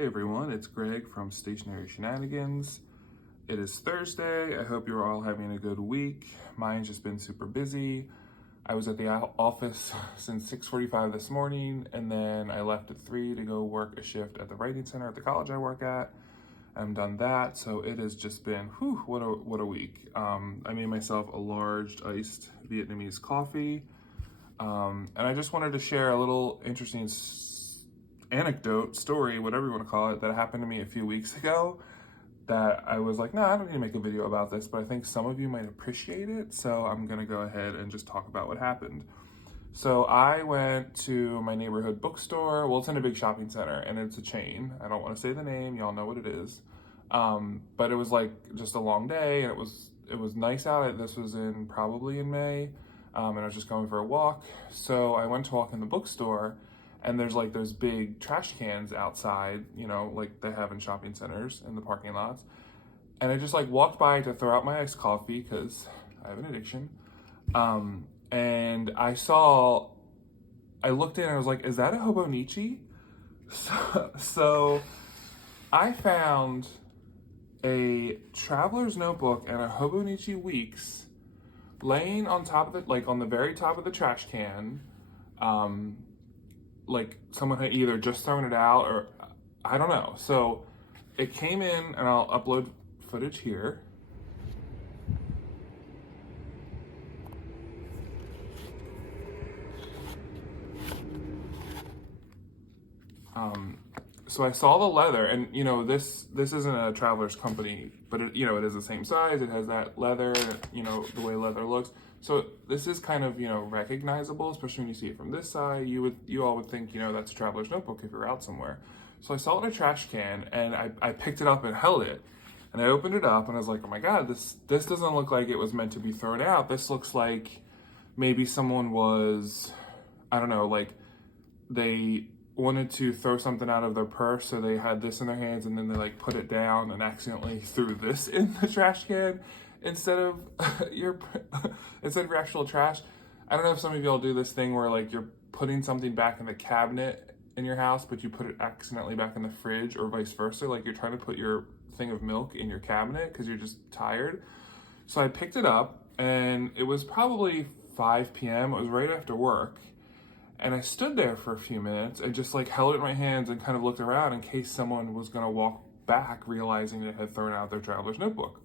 Hey everyone, it's Greg from Stationery Shenanigans. It is Thursday. I hope you're all having a good week. Mine's just been super busy. I was at the office since 6:45 this morning, and then I left at 3 to go work a shift at the writing center at the college I work at. I'm done that, so it has just been, what a week. I made myself a large iced Vietnamese coffee, and I just wanted to share a little interesting anecdote, story, whatever you want to call it, that happened to me a few weeks ago that I was like, I don't need to make a video about this, but I think some of you might appreciate it, so I'm going to go ahead and just talk about what happened. So I went to my neighborhood bookstore. Well, it's in a big shopping center, and it's a chain. I don't want to say the name. Y'all know what it is. But it was like just a long day, and it was nice out. This was probably in May, and I was just going for a walk. So I went to walk in the bookstore, and there's like those big trash cans outside, like they have in shopping centers in the parking lots. And I just like walked by to throw out my iced coffee because I have an addiction. And I looked in and I was like, is that a Hobonichi? So I found a traveler's notebook and a Hobonichi Weeks laying on top of on the very top of the trash can. Like someone had either just thrown it out or I don't know. So it came in, and I'll upload footage here. So I saw the leather, and this isn't a Traveler's company, but it is the same size. It has that leather, the way leather looks. So this is kind of recognizable, especially when you see it from this side. You all would think that's a Traveler's notebook if you're out somewhere. So I saw it in a trash can, and I picked it up and held it, and I opened it up, and I was like, oh my god, this doesn't look like it was meant to be thrown out. This looks like maybe someone was, I don't know, like they wanted to throw something out of their purse, so they had this in their hands, and then they like put it down and accidentally threw this in the trash can instead of your actual trash. I don't know if some of y'all do this thing where like you're putting something back in the cabinet in your house, but you put it accidentally back in the fridge, or vice versa. Like you're trying to put your thing of milk in your cabinet because you're just tired. So I picked it up, and it was probably 5 p.m. It was right after work. And I stood there for a few minutes and just like held it in my hands and kind of looked around in case someone was going to walk back realizing it had thrown out their traveler's notebook.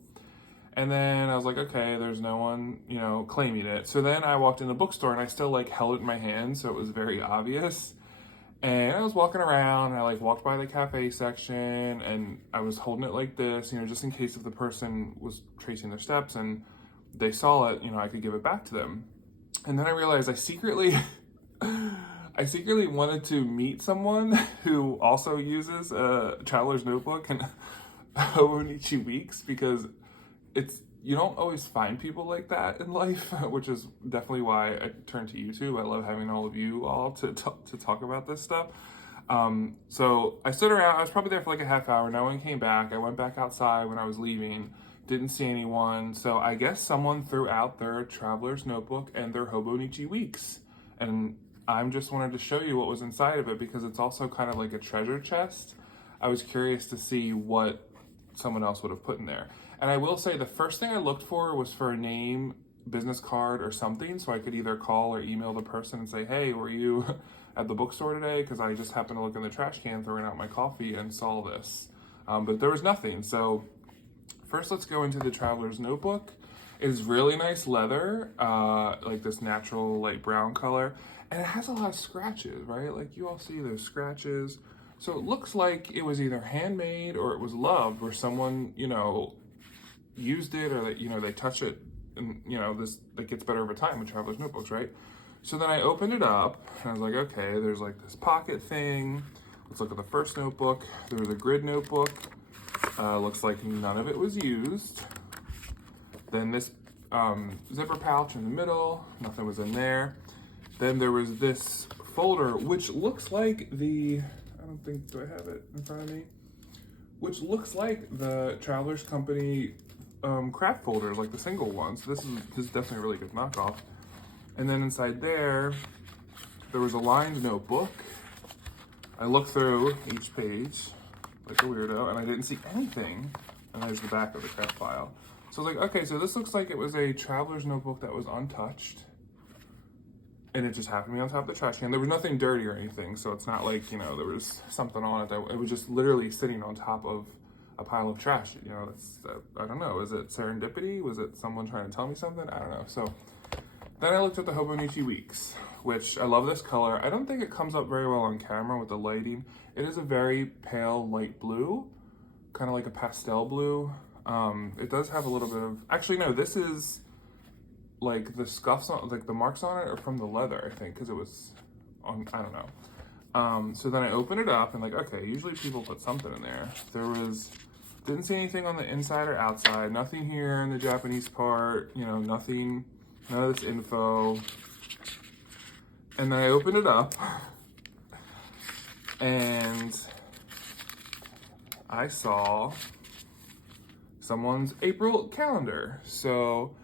And then I was like, okay, there's no one, claiming it. So then I walked in the bookstore, and I still like held it in my hand, so it was very obvious. And I was walking around, and I like walked by the cafe section, and I was holding it like this, just in case if the person was tracing their steps and they saw it, I could give it back to them. And then I realized I secretly wanted to meet someone who also uses a traveler's notebook and Hobonichi Weeks, because you don't always find people like that in life, which is definitely why I turned to YouTube. I love having all of you all to talk about this stuff. So I stood around. I was probably there for like a half hour. No one came back. I went back outside when I was leaving. Didn't see anyone. So I guess someone threw out their traveler's notebook and their Hobonichi Weeks. And I just wanted to show you what was inside of it, because it's also kind of like a treasure chest. I was curious to see what someone else would have put in there. And I will say the first thing I looked for was for a name, business card, or something, so I could either call or email the person and say, hey, were you at the bookstore today? Because I just happened to look in the trash can throwing out my coffee and saw this. But there was nothing. So first, let's go into the traveler's notebook. It is really nice leather, like this natural light brown color. And it has a lot of scratches, right? Like you all see those scratches. So it looks like it was either handmade or it was loved, where someone, used it, or that, they touch it, and, that gets better over time with traveler's notebooks, right? So then I opened it up, and I was like, okay, there's like this pocket thing. Let's look at the first notebook. There was a grid notebook. Looks like none of it was used. Then this zipper pouch in the middle, nothing was in there. Then there was this folder, which looks like do I have it in front of me? Which looks like the Traveler's Company craft folder, like the single one. So this is definitely a really good knockoff. And then inside there was a lined notebook. I looked through each page. like a weirdo, and I didn't see anything. And there's the back of the craft file. So I was like, okay, so this looks like it was a traveler's notebook that was untouched. And it just happened to be on top of the trash can. There was nothing dirty or anything, so it's not like, you know, there was something on it. It was just literally sitting on top of a pile of trash. You know, it's, I don't know, is it serendipity? Was it someone trying to tell me something? I don't know. So then I looked at the Hobonichi Weeks, which I love this color. I don't think it comes up very well on camera with the lighting. It is a very pale light blue, kind of like a pastel blue. It does have a little bit of, actually no, this is like the scuffs on, like the marks on it are from the leather, I think, because it was on, I don't know. So then I opened it up and like, okay, usually people put something in there. Didn't see anything on the inside or outside, nothing here in the Japanese part, you know, nothing, none of this info. And then I opened it up and I saw someone's April calendar. So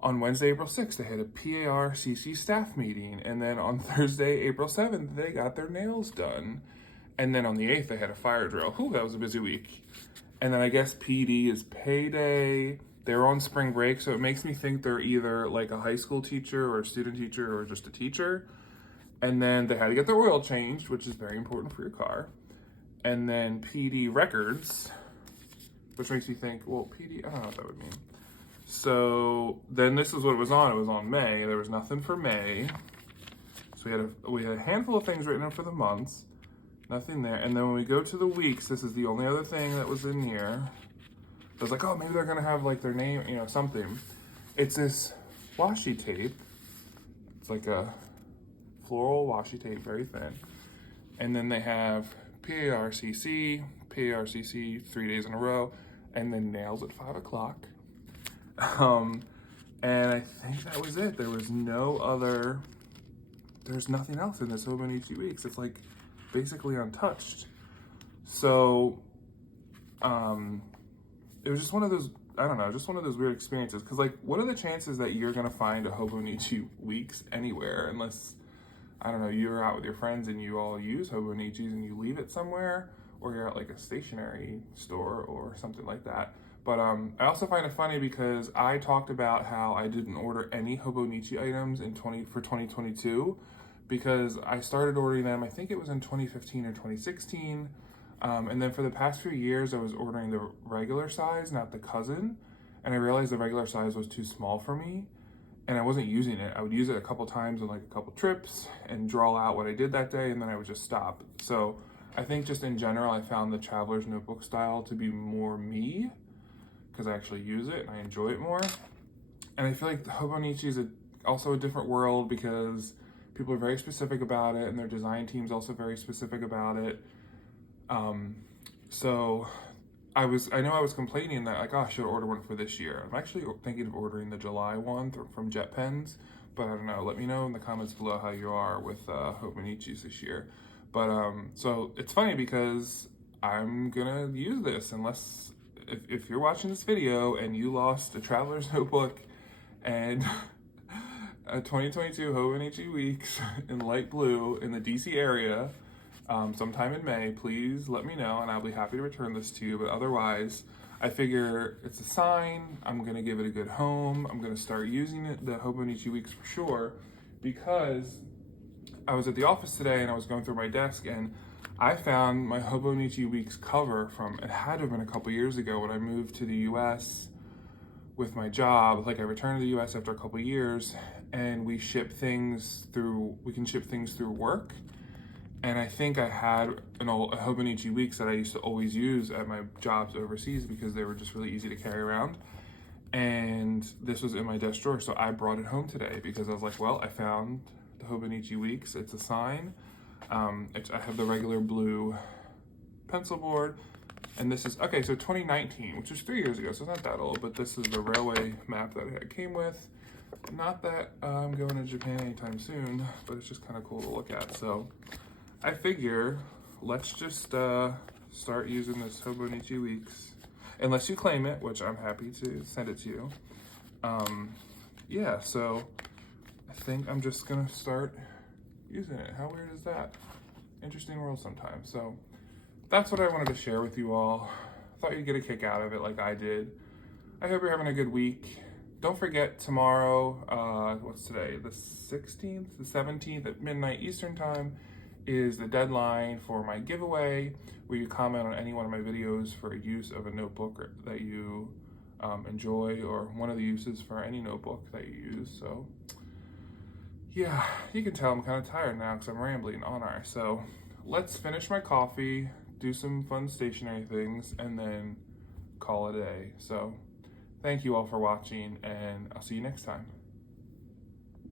on Wednesday, April 6th, they had a PARCC staff meeting. And then on Thursday, April 7th, they got their nails done. And then on the 8th, they had a fire drill. Whew, that was a busy week. And then I guess PD is payday. They're on spring break, so it makes me think they're either like a high school teacher or a student teacher or just a teacher. And then they had to get their oil changed, which is very important for your car. And then PD records, which makes me think, well, PD, I don't know what that would mean. So then this is what it was on. It was on May. There was nothing for May. So we had a handful of things written in for the months. Nothing there. And then when we go to the weeks, this is the only other thing that was in here. I was like, oh, maybe they're going to have like their name, you know, something. It's this washi tape. It's like a floral washi tape, very thin. And then they have PARCC 3 days in a row, and then nails at 5 o'clock. And I think that was it. There was there's nothing else in this Hobonichi Weeks. It's like basically untouched. So, it was just one of those, I don't know, just one of those weird experiences. Cause like, what are the chances that you're gonna find a Hobonichi Weeks anywhere unless, I don't know, you're out with your friends and you all use Hobonichis and you leave it somewhere, or you're at like a stationery store or something like that. But I also find it funny because I talked about how I didn't order any Hobonichi items for 2022 because I started ordering them, I think it was in 2015 or 2016. And then for the past few years, I was ordering the regular size, not the cousin. And I realized the regular size was too small for me and I wasn't using it. I would use it a couple times on like a couple trips and draw out what I did that day, and then I would just stop. So I think just in general, I found the traveler's notebook style to be more me, because I actually use it and I enjoy it more. And I feel like the Hobonichi is also a different world because people are very specific about it and their design team's also very specific about it. So I know I was complaining that like, oh, I should order one for this year. I'm actually thinking of ordering the July one from Jet Pens, but I don't know. Let me know in the comments below how you are with Hobonichis this year. But so it's funny because I'm gonna use this unless, if you're watching this video and you lost a traveler's notebook and a 2022 Hobonichi Weeks in light blue in the DC area, sometime in May, please let me know and I'll be happy to return this to you. But otherwise, I figure it's a sign. I'm gonna give it a good home. I'm gonna start using it, the Hobonichi Weeks for sure, because I was at the office today and I was going through my desk and I found my Hobonichi Weeks cover from, it had to have been a couple years ago when I moved to the US with my job. Like I returned to the US after a couple years and we can ship things through work. And I think I had a Hobonichi Weeks that I used to always use at my jobs overseas because they were just really easy to carry around. And this was in my desk drawer. So I brought it home today because I was like, well, I found the Hobonichi Weeks. It's a sign. I have the regular blue pencil board, and this is, okay, so 2019, which is 3 years ago, so it's not that old, but this is the railway map that it came with. Not that I'm going to Japan anytime soon, but it's just kind of cool to look at. So I figure let's just start using this Hobonichi Weeks, unless you claim it, which I'm happy to send it to you. Yeah, so I think I'm just gonna start using it. How weird is that? Interesting world sometimes. So that's what I wanted to share with you all. Thought you'd get a kick out of it like I did. I hope you're having a good week. Don't forget tomorrow, what's today? The 16th, the 17th at midnight Eastern time is the deadline for my giveaway where you comment on any one of my videos for use of a notebook that you enjoy, or one of the uses for any notebook that you use. So yeah, you can tell I'm kind of tired now because I'm rambling on our. So let's finish my coffee, do some fun stationery things, and then call it a day. So thank you all for watching, and I'll see you next time.